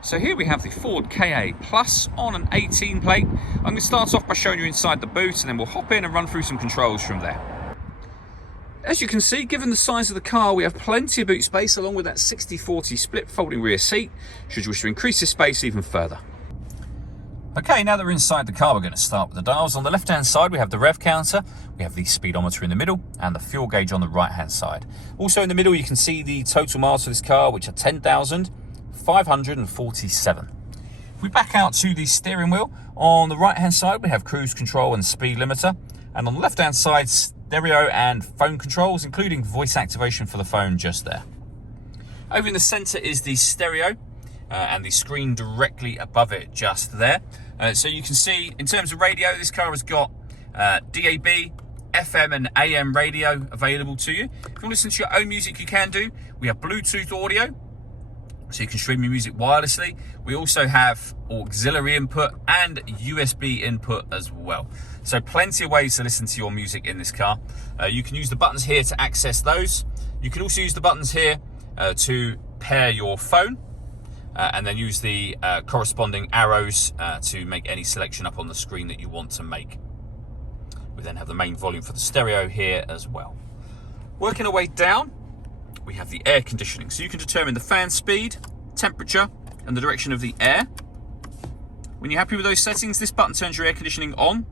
So here we have the Ford KA Plus on an 18 plate. I'm going to start off by showing you inside the boot and then we'll hop in and run through some controls from there. As you can see, given the size of the car, we have plenty of boot space along with that 60-40 split folding rear seat, should you wish to increase this space even further. Okay, now that we're inside the car, we're going to start with the dials. On the left-hand side, we have the rev counter, we have the speedometer in the middle, and the fuel gauge on the right-hand side. Also in the middle, you can see the total miles for this car, which are 10,547. If we back out to the steering wheel, on the right-hand side, we have cruise control and speed limiter, and on the left-hand side, stereo and phone controls, including voice activation for the phone just there. Over in the center is the stereo and the screen directly above it just there. So you can see in terms of radio, this car has got DAB, FM and AM radio available to you. If you want to listen to your own music, you can do. We have Bluetooth audio, so you can stream your music wirelessly. We also have auxiliary input and USB input as well. So plenty of ways to listen to your music in this car. You can use the buttons here to access those. You can also use the buttons here to pair your phone and then use the corresponding arrows to make any selection up on the screen that you want to make. We then have the main volume for the stereo here as well. Working our way down, we have the air conditioning. So you can determine the fan speed, temperature, and the direction of the air. When you're happy with those settings, this button turns your air conditioning on.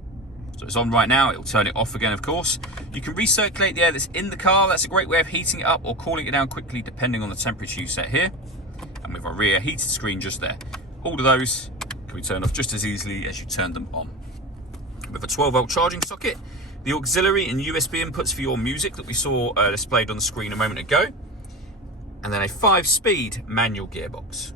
So it's on right now, it'll turn it off again, of course. You can recirculate the air that's in the car. That's a great way of heating it up or cooling it down quickly, depending on the temperature you set here. And with our rear heated screen just there. All of those can be turned off just as easily as you turn them on. With a 12-volt charging socket, the auxiliary and USB inputs for your music that we saw displayed on the screen a moment ago, and then a 5-speed manual gearbox.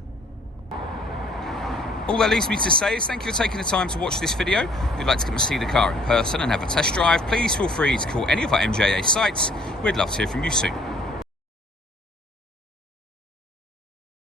All that leaves me to say is thank you for taking the time to watch this video. If you'd like to come and see the car in person and have a test drive, please feel free to call any of our MJA sites. We'd love to hear from you soon.